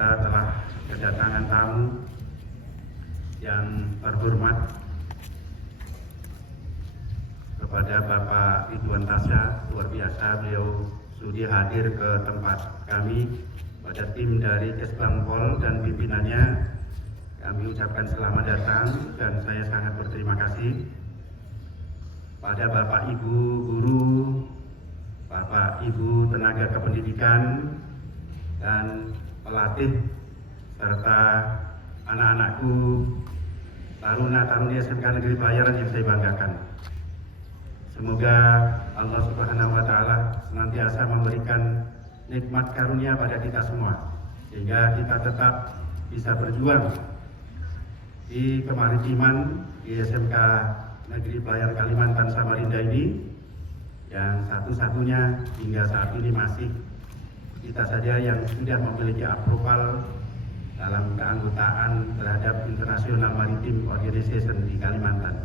kita telah kedatangan tamu yang terhormat kepada Bapak Ridwan Tasya. Luar biasa beliau sudi hadir ke tempat kami. Pada tim dari Kesbangpol dan pimpinannya, kami ucapkan selamat datang dan saya sangat berterima kasih pada Bapak Ibu guru, Bapak Ibu tenaga kependidikan dan pelatih serta anak-anakku taruna-taruni SMK Negeri Pelayaran yang saya banggakan. Semoga Allah Subhanahu wa Ta'ala senantiasa memberikan nikmat karunia pada kita semua, sehingga kita tetap bisa berjuang di kemaritiman di SMK Negeri Pelayaran Kalimantan Samarinda ini, yang satu-satunya hingga saat ini masih kita saja yang sudah memiliki approval dalam keanggotaan terhadap International Maritime Organization di Kalimantan.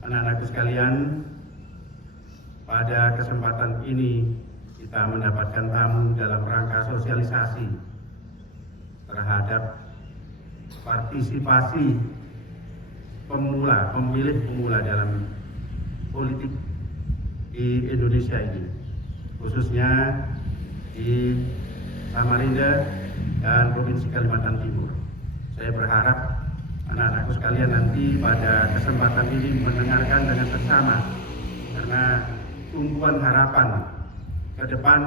Anak-anakku sekalian, pada kesempatan ini kita mendapatkan tamu dalam rangka sosialisasi terhadap partisipasi pemilih pemula dalam politik di Indonesia ini, khususnya di Samarinda dan Provinsi Kalimantan Timur. Saya berharap anak-anakku sekalian nanti pada kesempatan ini mendengarkan dengan seksama, karena tumpuan harapan ke depan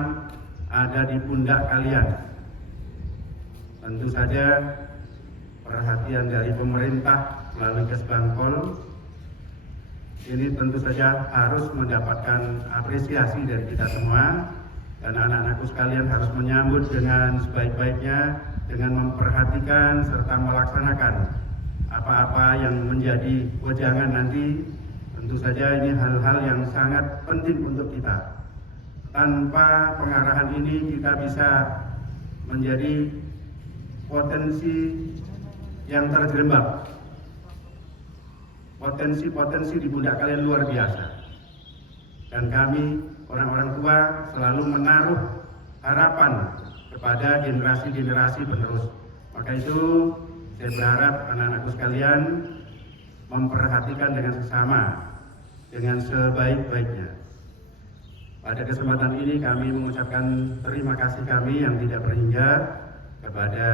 ada di pundak kalian. Tentu saja perhatian dari pemerintah melalui Kesbangpol ini tentu saja harus mendapatkan apresiasi dari kita semua, dan anak-anakku sekalian harus menyambut dengan sebaik-baiknya dengan memperhatikan serta melaksanakan apa-apa yang menjadi wejangan nanti. Tentu saja ini hal-hal yang sangat penting untuk kita. Tanpa pengarahan ini kita bisa menjadi potensi yang terjerembab. Potensi-potensi di pundak kalian luar biasa. Dan kami orang-orang tua selalu menaruh harapan kepada generasi-generasi penerus. Maka itu saya berharap anak-anakku sekalian memperhatikan dengan sesama, dengan sebaik-baiknya. Pada kesempatan ini kami mengucapkan terima kasih kami yang tidak berhingga kepada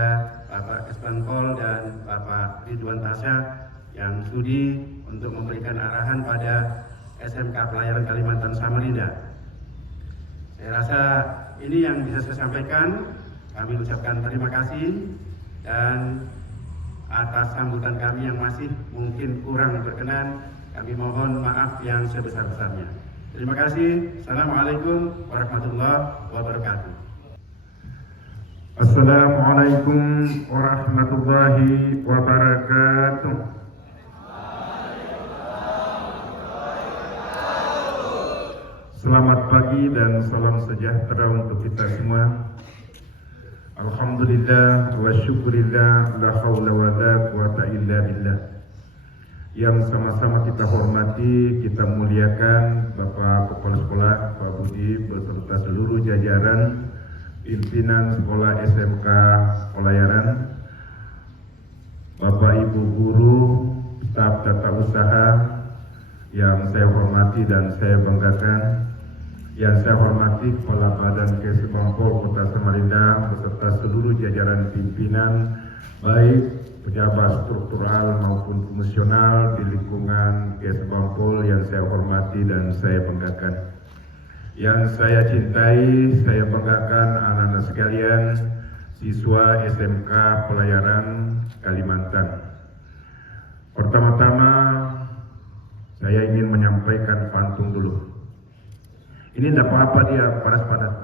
Bapak Kesbangpol dan Bapak Ridwan Tasya yang sudi untuk memberikan arahan pada SMK Pelayaran Kalimantan Samarinda. Saya rasa ini yang bisa saya sampaikan. Kami ucapkan terima kasih, dan atas sambutan kami yang masih mungkin kurang berkenan, kami mohon maaf yang sebesar-besarnya. Terima kasih. Assalamualaikum warahmatullahi wabarakatuh. Assalamualaikum warahmatullahi wabarakatuh. Selamat pagi dan salam sejahtera untuk kita semua. Alhamdulillah wa syukurillah, la hawla wa la quwata illa billah. Yang sama-sama kita hormati, kita muliakan Bapak Kepala Sekolah, Pak Budi, beserta seluruh jajaran pimpinan sekolah SMK Pelayaran, Bapak Ibu guru, staf tata usaha yang saya hormati dan saya banggakan, yang saya hormati Kepala Badan Kesbangpol Kota Samarinda beserta seluruh jajaran pimpinan, baik pejabat struktural maupun fungsional di lingkungan Kesbangpol yang saya hormati dan saya banggakan. Yang saya cintai, saya banggakan anak-anak sekalian, siswa SMK Pelayaran Kalimantan. Pertama-tama saya ingin menyampaikan pantun dulu. Ini tidak apa-apa, dia panas-panas.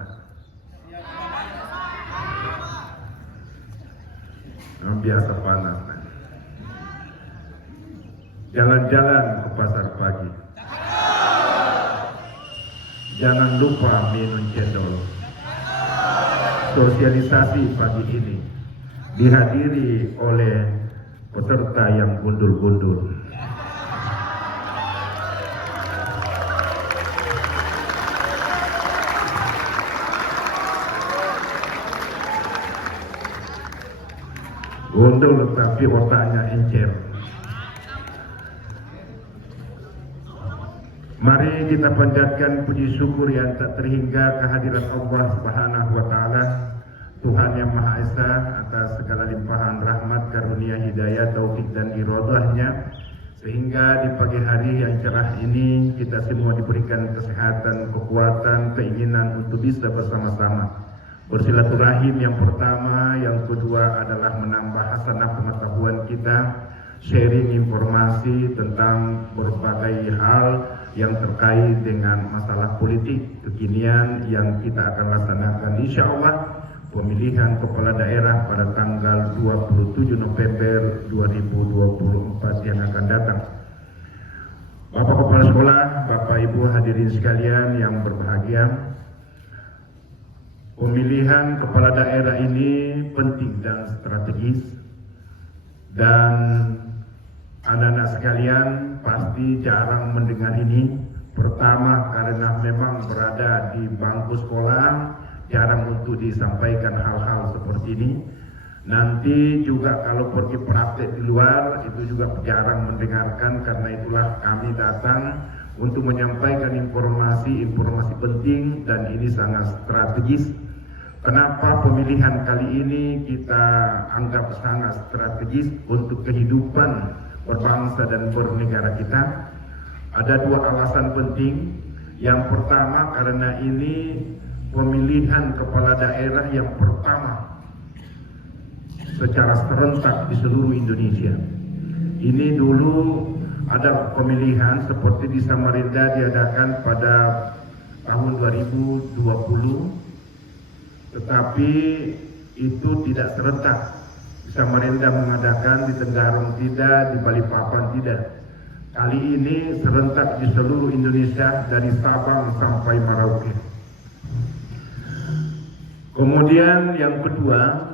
Biasa panas. Jalan-jalan ke pasar pagi. Jangan lupa minum cendol. Sosialisasi pagi ini dihadiri oleh peserta yang gundul-gundul. Gondol tetapi otaknya encer. Mari kita panjatkan puji syukur yang tak terhingga kehadiran Allah Subhanahu wa taala, Tuhan yang Maha Esa, atas segala limpahan rahmat, karunia, hidayah, taufik dan iradahnya, sehingga di pagi hari yang cerah ini kita semua diberikan kesehatan, kekuatan, keinginan untuk bisa bersama-sama bersilaturahim. Yang pertama, yang kedua adalah menambah hasanah pengetahuan kita, sharing informasi tentang berbagai hal yang terkait dengan masalah politik kekinian yang kita akan laksanakan insya Allah pemilihan kepala daerah pada tanggal 27 November 2024 yang akan datang. Bapak Kepala Sekolah, Bapak Ibu hadirin sekalian yang berbahagia, pemilihan kepala daerah ini penting dan strategis, dan anak-anak sekalian pasti jarang mendengar ini. Pertama, karena memang berada di bangku sekolah, jarang untuk disampaikan hal-hal seperti ini. Nanti juga kalau pergi praktek di luar, itu juga jarang mendengarkan. Karena itulah kami datang untuk menyampaikan informasi penting, dan ini sangat strategis. Kenapa pemilihan kali ini kita anggap sangat strategis untuk kehidupan berbangsa dan bernegara kita? Ada dua alasan penting. Yang pertama, karena ini pemilihan kepala daerah yang pertama secara serentak di seluruh Indonesia. Ini dulu ada pemilihan seperti di Samarinda diadakan pada tahun 2020, tetapi itu tidak serentak. Di Samarinda mengadakan, di Tenggarong tidak, di Balikpapan tidak. Kali ini serentak di seluruh Indonesia dari Sabang sampai Merauke. Kemudian yang kedua,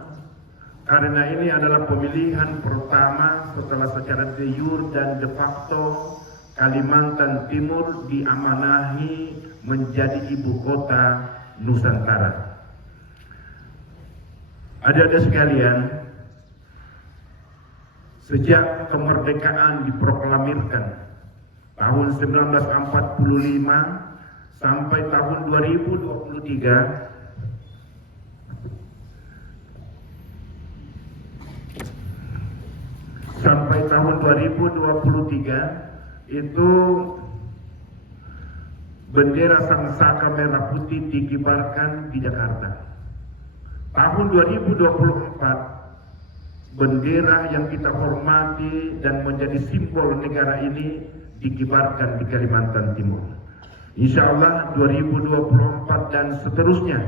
karena ini adalah pemilihan pertama setelah secara de jure dan de facto Kalimantan Timur diamanahi menjadi ibu kota Nusantara. Adik-adik sekalian, sejak kemerdekaan diproklamirkan tahun 1945 sampai tahun 2023, itu bendera Sang Saka Merah Putih dikibarkan di Jakarta. Tahun 2024, bendera yang kita hormati dan menjadi simbol negara ini dikibarkan di Kalimantan Timur. Insya Allah 2024 dan seterusnya,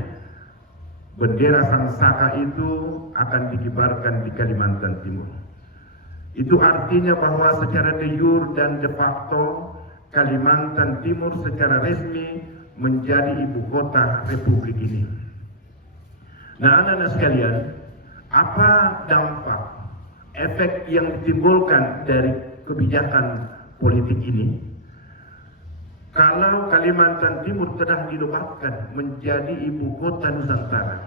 bendera Sang Saka itu akan dikibarkan di Kalimantan Timur. Itu artinya bahwa secara de jure dan de facto Kalimantan Timur secara resmi menjadi ibu kota Republik ini. Nah, anak-anak sekalian, apa dampak, efek yang ditimbulkan dari kebijakan politik ini? Kalau Kalimantan Timur telah dinobatkan menjadi ibu kota Nusantara,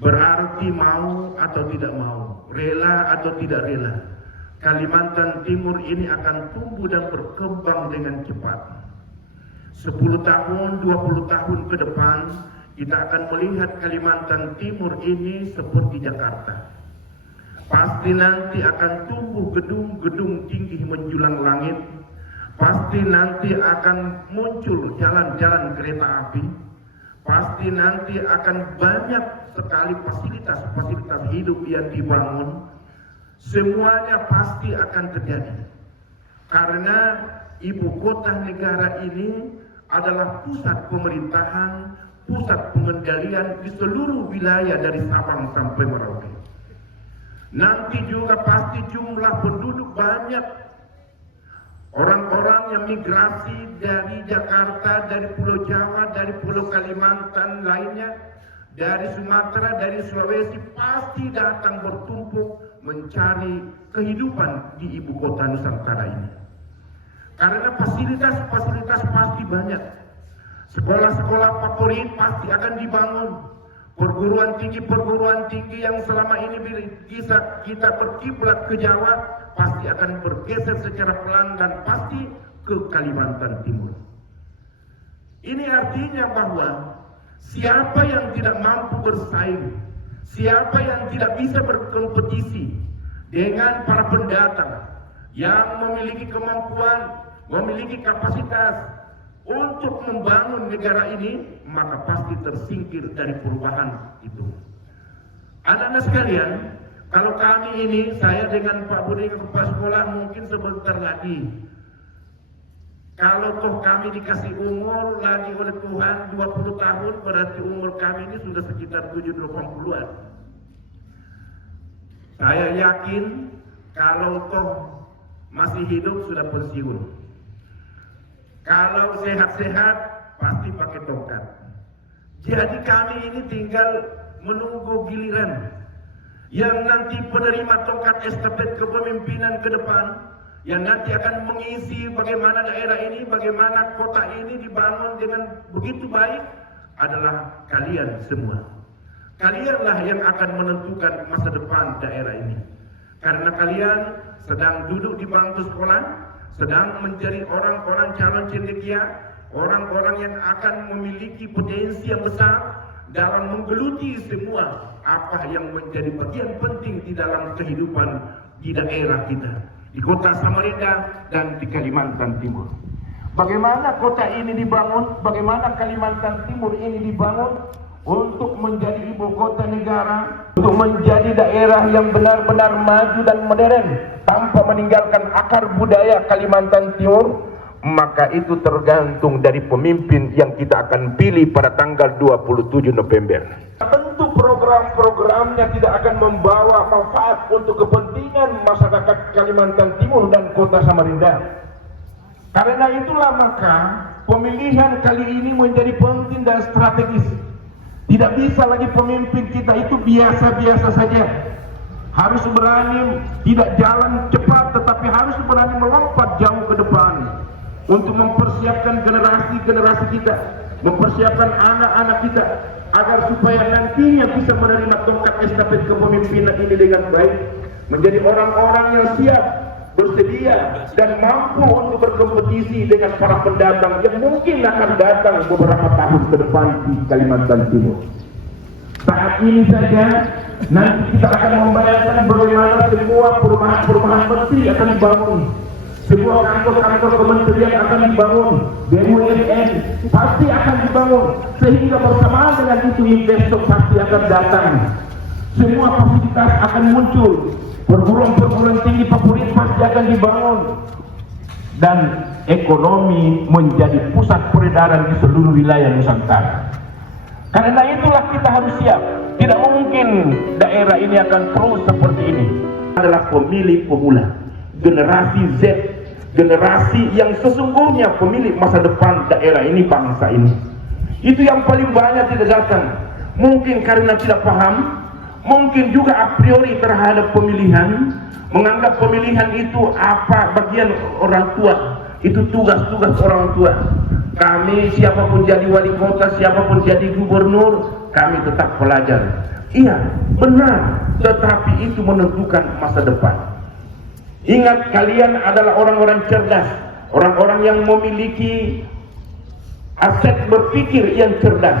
berarti mau atau tidak mau, rela atau tidak rela, Kalimantan Timur ini akan tumbuh dan berkembang dengan cepat. 10 tahun, 20 tahun ke depan, kita akan melihat Kalimantan Timur ini seperti Jakarta. Pasti nanti akan tumbuh gedung-gedung tinggi menjulang langit. Pasti nanti akan muncul jalan-jalan kereta api. Pasti nanti akan banyak sekali fasilitas-fasilitas hidup yang dibangun. Semuanya pasti akan terjadi. Karena ibu kota negara ini adalah pusat pemerintahan, pusat pengendalian di seluruh wilayah dari Sabang sampai Merauke. Nanti juga pasti jumlah penduduk banyak. Orang-orang yang migrasi dari Jakarta, dari Pulau Jawa, dari Pulau Kalimantan lainnya, dari Sumatera, dari Sulawesi pasti datang bertumpuk mencari kehidupan di ibu kota Nusantara ini. Karena fasilitas-fasilitas pasti banyak. Sekolah-sekolah favorit pasti akan dibangun. perguruan tinggi yang selama ini bisa kita berkiblat ke Jawa pasti akan bergeser secara pelan dan pasti ke Kalimantan Timur. Ini artinya bahwa siapa yang tidak mampu bersaing, siapa yang tidak bisa berkompetisi dengan para pendatang yang memiliki kemampuan, memiliki kapasitas untuk membangun negara ini, maka pasti tersingkir dari perubahan itu. Anak-anak sekalian, kalau kami ini, saya dengan Pak Budi Kepala Sekolah mungkin sebentar lagi, kalau toh kami dikasih umur lagi oleh Tuhan 20 tahun, berarti umur kami ini sudah sekitar 70-80-an. Saya yakin kalau toh masih hidup sudah pensiun. Kalau sehat-sehat pasti pakai tongkat. Jadi kami ini tinggal menunggu giliran yang nanti penerima tongkat estafet kepemimpinan ke depan, yang nanti akan mengisi bagaimana daerah ini, bagaimana kota ini dibangun dengan begitu baik adalah kalian semua. Kalianlah yang akan menentukan masa depan daerah ini. Karena kalian sedang duduk di bangku sekolah, sedang menjadi orang-orang calon cendekia, orang-orang yang akan memiliki potensi yang besar dalam menggeluti semua apa yang menjadi bagian penting di dalam kehidupan di daerah kita, di kota Samarinda dan di Kalimantan Timur. Bagaimana kota ini dibangun, bagaimana Kalimantan Timur ini dibangun untuk menjadi ibu kota negara, untuk menjadi daerah yang benar-benar maju dan modern tanpa meninggalkan akar budaya Kalimantan Timur, maka itu tergantung dari pemimpin yang kita akan pilih pada tanggal 27 November. Tentu program-programnya tidak akan membawa manfaat untuk kepentingan masyarakat Kalimantan Timur dan kota Samarinda. Karena itulah maka pemilihan kali ini menjadi penting dan strategis. Tidak bisa lagi pemimpin kita itu biasa-biasa saja. Harus berani tidak jalan cepat, tetapi harus berani melompat jauh ke depan untuk mempersiapkan generasi-generasi kita, mempersiapkan anak-anak kita agar supaya nantinya bisa menerima tongkat estafet kepemimpinan ini dengan baik, menjadi orang-orang yang siap, bersedia dan mampu untuk berkompetisi dengan para pendatang yang mungkin akan datang beberapa tahun ke depan di Kalimantan Timur. Saat ini saja nanti kita akan membayangkan bagaimana semua perumahan-perumahan menteri akan dibangun, semua kantor-kantor kementerian akan dibangun, BUMN pasti akan dibangun, sehingga bersamaan dengan itu investor pasti akan datang, semua fasilitas akan muncul, perguruan-perguruan tinggi favorit pasti akan dibangun, dan ekonomi menjadi pusat peredaran di seluruh wilayah Nusantara. Karena itulah kita harus siap. Tidak mungkin daerah ini akan terus seperti ini. Adalah pemilih pemula, generasi Z, generasi yang sesungguhnya pemilik masa depan daerah ini, bangsa ini. Itu yang paling banyak tidak datang. Mungkin karena tidak paham, mungkin juga a priori terhadap pemilihan, menganggap pemilihan itu apa bagian orang tua, itu tugas-tugas orang tua. Kami siapapun jadi wali kota, siapapun jadi gubernur, kami tetap pelajar. Iya, benar, tetapi itu menentukan masa depan. Ingat, kalian adalah orang-orang cerdas, orang-orang yang memiliki aset berpikir yang cerdas,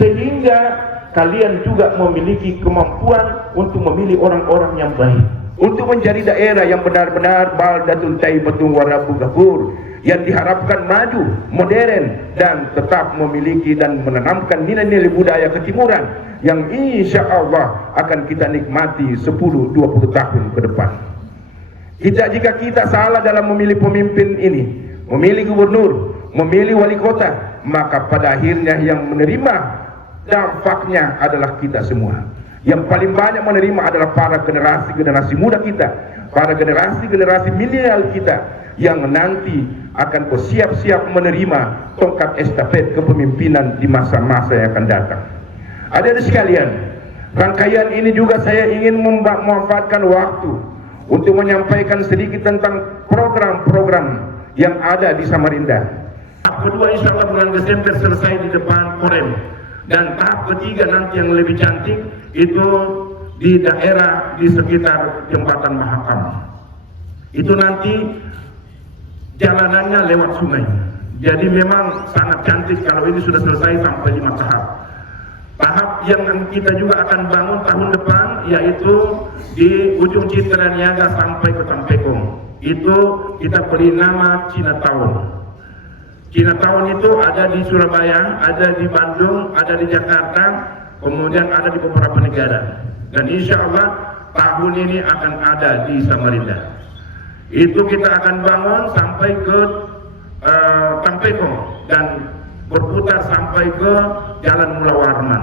sehingga kalian juga memiliki kemampuan untuk memilih orang-orang yang baik, untuk menjadi daerah yang benar-benar baldatun thayyibatun wa rabbun ghafur, yang diharapkan maju, modern, dan tetap memiliki dan menanamkan nilai-nilai budaya ketimuran yang insya Allah akan kita nikmati 10-20 tahun ke depan. Jika kita salah dalam memilih pemimpin ini, memilih gubernur, memilih wali kota, maka pada akhirnya yang menerima dampaknya adalah kita semua. Yang paling banyak menerima adalah para generasi muda kita, para generasi milenial kita, yang nanti akan bersiap-siap menerima tongkat estafet kepemimpinan di masa-masa yang akan datang. Adik-adik sekalian, rangkaian ini juga saya ingin memanfaatkan waktu untuk menyampaikan sedikit tentang program-program yang ada di Samarinda. Kedua, insya Allah bulan Desember selesai di depan Korem. Dan tahap ketiga nanti yang lebih cantik itu di daerah di sekitar jembatan Mahakam. Itu nanti jalanannya lewat sungai. Jadi memang sangat cantik kalau ini sudah selesai sampai 5 tahap. Tahap yang kita juga akan bangun tahun depan yaitu di ujung Citra Niaga sampai ke Tampekong. Itu kita beri nama Chinatown. Chinatown itu ada di Surabaya, ada di Bandung, ada di Jakarta, kemudian ada di beberapa negara. Dan insya Allah tahun ini akan ada di Samarinda. Itu kita akan bangun sampai ke Tampekong dan berputar sampai ke Jalan Mula Warman.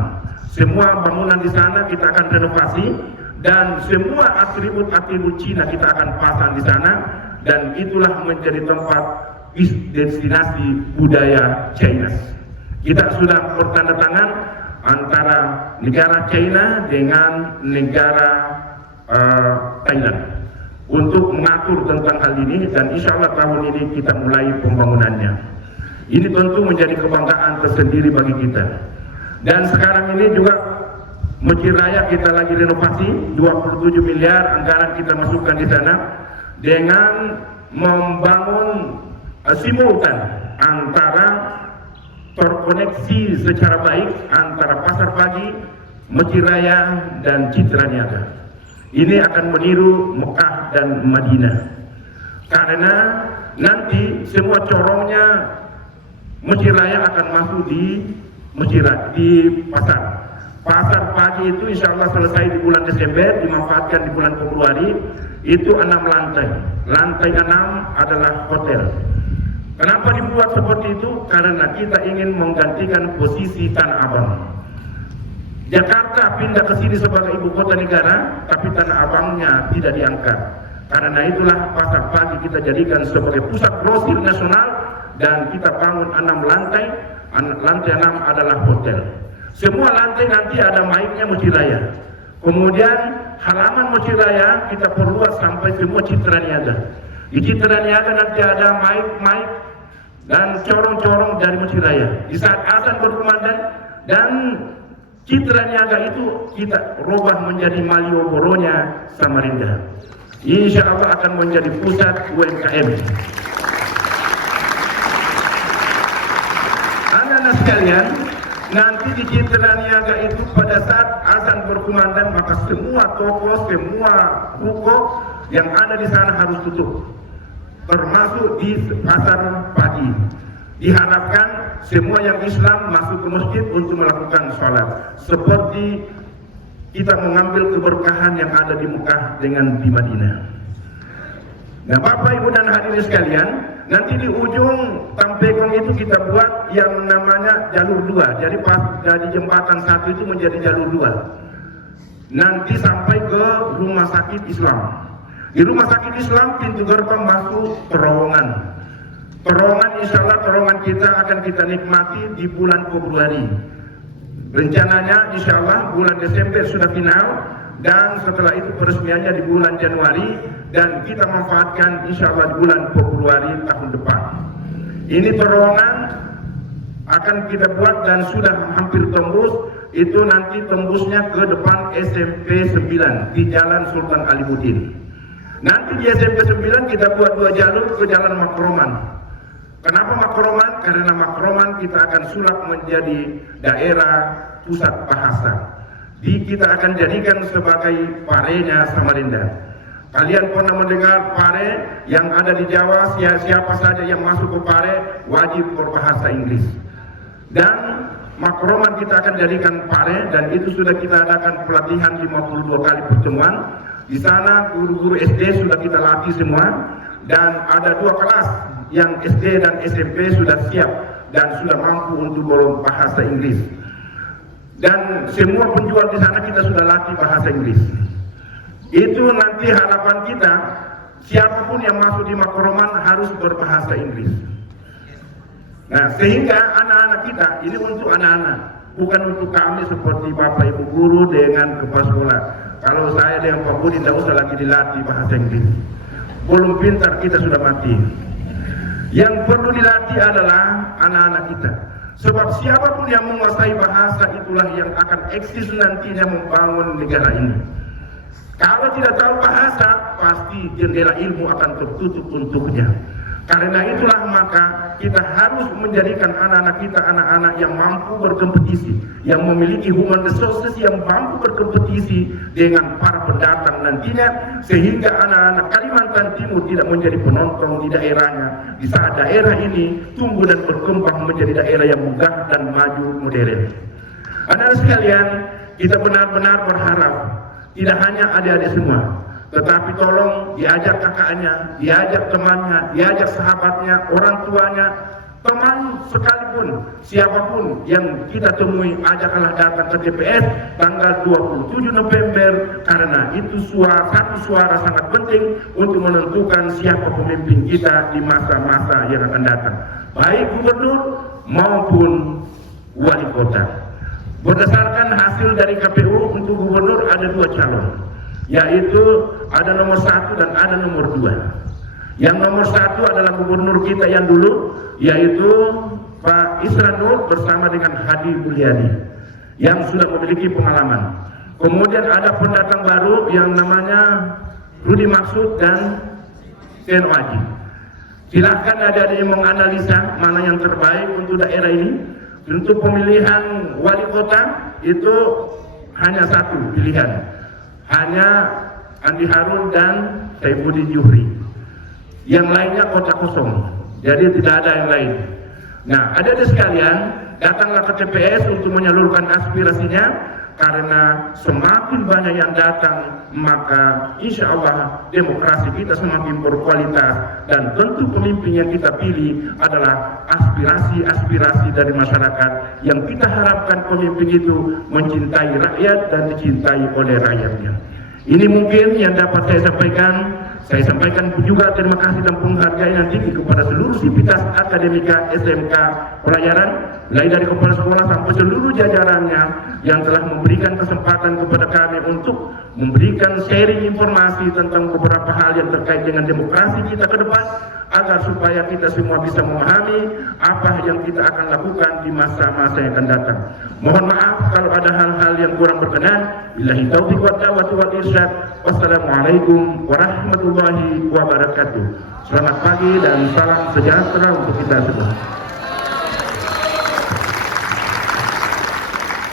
Semua bangunan di sana kita akan renovasi dan semua atribut-atribut Cina kita akan pasang di sana, dan itulah menjadi tempat destinasi budaya China. Kita sudah bertanda tangan antara negara China dengan negara Thailand untuk mengatur tentang hal ini, dan insya Allah tahun ini kita mulai pembangunannya. Ini tentu menjadi kebanggaan tersendiri bagi kita. Dan sekarang ini juga Masjid Raya kita lagi renovasi, 27 miliar anggaran kita masukkan di sana dengan membangun simultan antara terkoneksi secara baik antara Pasar Pagi, Masjid Raya dan Citra Niaga. Ini akan meniru Mekah dan Madinah, karena nanti semua corongnya Masjid Raya akan masuk di pasar. Pasar Pagi itu insya Allah selesai di bulan Desember, dimanfaatkan di bulan Februari. Itu 6 lantai. Lantai 6 adalah hotel. Kenapa dibuat seperti itu? Karena kita ingin menggantikan posisi Tanah Abang. Jakarta pindah ke sini sebagai ibu kota negara, tapi Tanah Abangnya tidak diangkat. Karena itulah Pasar Pagi kita jadikan sebagai pusat grosir nasional, dan kita bangun 6 lantai. Lantai 6 adalah hotel. Semua lantai nanti ada mic-nya Masjid Raya. Kemudian halaman Masjid Raya kita perluas sampai semua Citra Niaga. Di Citra Niaga nanti ada mic dan corong-corong dari Masjid Raya. Di saat azan berkumandang, dan Citra Niaga itu kita rubah menjadi Malioboro-nya Samarinda. Insya Allah akan menjadi pusat UMKM. Anak-anak sekalian, nanti di Citra Niaga itu pada saat azan berkumandang, maka semua toko, semua ruko yang ada di sana harus tutup, termasuk di Pasar Pagi. Diharapkan semua yang Islam masuk ke masjid untuk melakukan sholat, seperti kita mengambil keberkahan yang ada di Mekah dengan di Madinah. Nah, Bapak, Ibu, dan hadirin sekalian, nanti di ujung Tampekong itu kita buat yang namanya jalur 2. Jadi pas dari jembatan 1 itu menjadi jalur 2. Nanti sampai ke rumah sakit Islam. Di rumah sakit Islam pintu gerbang masuk terowongan. Terowongan insya Allah terowongan kita akan kita nikmati di bulan Februari. Rencananya insya Allah bulan Desember sudah final, dan setelah itu peresmiannya di bulan Januari, dan kita manfaatkan insya Allah di bulan Februari tahun depan. Ini terowongan akan kita buat dan sudah hampir tembus. Itu nanti tembusnya ke depan SMP 9 di Jalan Sultan Alimuddin. Nanti di SMP 9 kita buat 2 jalur ke Jalan Makroman. Kenapa Makroman? Karena Makroman kita akan sulap menjadi daerah pusat bahasa. Kita akan jadikan sebagai parenya Samarinda. Kalian pernah mendengar pare yang ada di Jawa? Siapa saja yang masuk ke pare wajib berbahasa Inggris. Dan Makroman kita akan jadikan pare, dan itu sudah kita adakan pelatihan 52 kali pertemuan. Di sana guru-guru SD sudah kita latih semua, dan ada 2 kelas yang SD dan SMP sudah siap dan sudah mampu untuk berbahasa Inggris. Dan semua penjual di sana kita sudah latih bahasa Inggris. Itu nanti harapan kita, siapapun yang masuk di Makroman harus berbahasa Inggris. Nah, sehingga anak-anak kita, ini untuk anak-anak, bukan untuk kami seperti Bapak Ibu guru dengan kepala sekolah. Kalau saya dengan Pak Budi tidak usah lagi dilatih bahasa Inggris. Belum pintar kita sudah mati. Yang perlu dilatih adalah anak-anak kita. Sebab siapapun yang menguasai bahasa itulah yang akan eksis nantinya membangun negara ini. Kalau tidak tahu bahasa, pasti jendela ilmu akan tertutup untuknya. Karena itulah maka kita harus menjadikan anak-anak kita anak-anak yang mampu berkompetisi, yang memiliki human resources yang mampu berkompetisi dengan para pendatang nantinya, sehingga anak-anak Kalimantan Timur tidak menjadi penonton di daerahnya, di saat daerah ini tumbuh dan berkembang menjadi daerah yang megah dan maju modern. Anak-anak sekalian, kita benar-benar berharap tidak hanya adik-adik semua, tetapi tolong diajak kakaknya, diajak temannya, diajak sahabatnya, orang tuanya, teman sekalipun, siapapun yang kita temui, ajaklah datang ke TPS tanggal 27 November, karena itu satu suara sangat penting untuk menentukan siapa pemimpin kita di masa-masa yang akan datang, baik gubernur maupun wali kota. Berdasarkan hasil dari KPU untuk gubernur ada 2 calon, yaitu ada nomor 1 dan ada nomor 2. Yang nomor 1 adalah gubernur kita yang dulu, yaitu Pak Isran Nur bersama dengan Hadi Mulyadi yang sudah memiliki pengalaman. Kemudian ada pendatang baru yang namanya Rudi Maksud dan Seno Aji. Silahkan adik-adik menganalisa mana yang terbaik untuk daerah ini. Untuk pemilihan wali kota itu hanya 1 pilihan, hanya Andi Harun dan Saifuddin Juhri. Yang lainnya kota kosong, jadi tidak ada yang lain. Nah, adik-adik sekalian, datanglah ke TPS untuk menyalurkan aspirasinya, karena semakin banyak yang datang, maka insya Allah demokrasi kita semakin berkualitas, dan tentu pemimpin yang kita pilih adalah aspirasi-aspirasi dari masyarakat yang kita harapkan pemimpin itu mencintai rakyat dan dicintai oleh rakyatnya. Ini mungkin yang dapat saya sampaikan. Saya sampaikan juga terima kasih dan penghargaan yang tinggi kepada seluruh sivitas akademika SMK Pelayaran, mulai dari kepala sekolah sampai seluruh jajarannya yang telah memberikan kesempatan kepada kami untuk memberikan sharing informasi tentang beberapa hal yang terkait dengan demokrasi kita ke depan, agar supaya kita semua bisa memahami apa yang kita akan lakukan di masa-masa yang akan datang. Mohon maaf kalau ada hal-hal yang kurang berkenan. Billahi taufiq wal irsyad. Wassalamualaikum warahmatullahi wabarakatuh. Selamat pagi dan salam sejahtera untuk kita semua.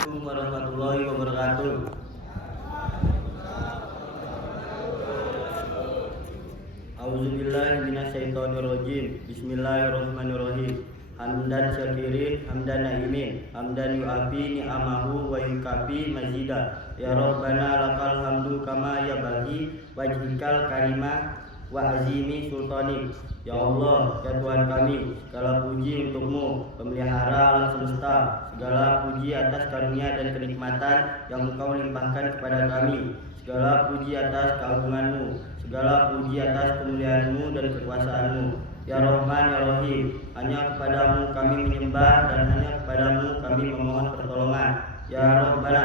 Assalamualaikum warahmatullahi wabarakatuh. Auzubillahi minasyaitonirrajim. Bismillahirrahmanirrahim. Hamdan syakirin, hamdan naimin, hamdan yu'afi ni'amahu wa yukafi mazida. Ya Rabbana lakal hamdu kama ya bagi wajhikal karimah wa azimi sultani. Ya Allah, ya Tuhan kami, segala puji untukmu, pemelihara alam semesta. Segala puji atas karunia dan kenikmatan yang Engkau limpahkan kepada kami. Segala puji atas keagunganmu, segala puji atas kemuliaanmu dan kekuasaanmu. Ya Rahman, Ya Rahim, hanya kepadamu kami menyembah dan hanya kepadamu kami memohon pertolongan. Ya Rabbana,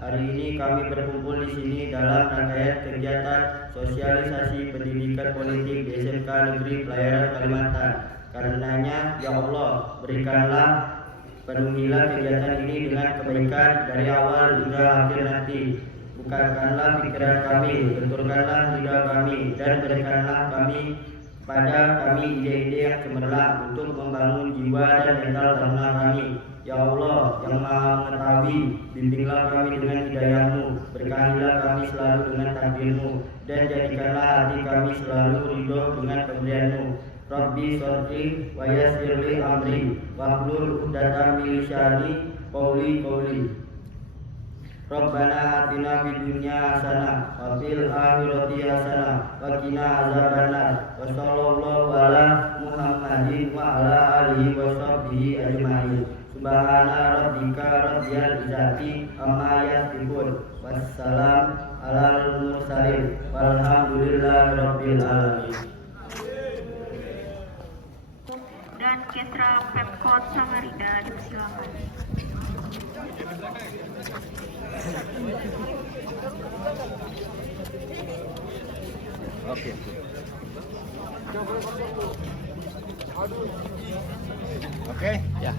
hari ini kami berkumpul di sini dalam rangkaian kegiatan sosialisasi pendidikan politik di SMK Negeri Pelayaran Kalimantan. Karenanya, Ya Allah, berikanlah penuhilah kegiatan ini dengan kebaikan dari awal hingga akhir nanti. Bukakanlah pikiran kami, benturkanlah lidah kami, dan berikanlah pada kami ide-ide yang cemerlang untuk membangun jiwa dan mental taruna kami. Ya Allah yang Maha Mengetahui, bimbinglah kami dengan hidayah-Mu, berkahilah kami selalu dengan takdir-Mu, dan jadikanlah hati kami selalu ridho dengan pemberian-Mu. Rabbi sholli wa yassirli amri wahlul 'uqdatam min lisani qawli. Rabbana atina fid dunya hasanah wa fil akhirati hasanah wa qina azabannar. Wa sallallahu ala Muhammadin wa ala alihi wa sahbihi ajma'in. Subhana rabbika rabbil izzati amma yasifun. Wassalam alal mursalin walhamdulillahi rabbil alamin. Dan Kesra Pemkot Samarinda dipersilakan. Oke. Ya.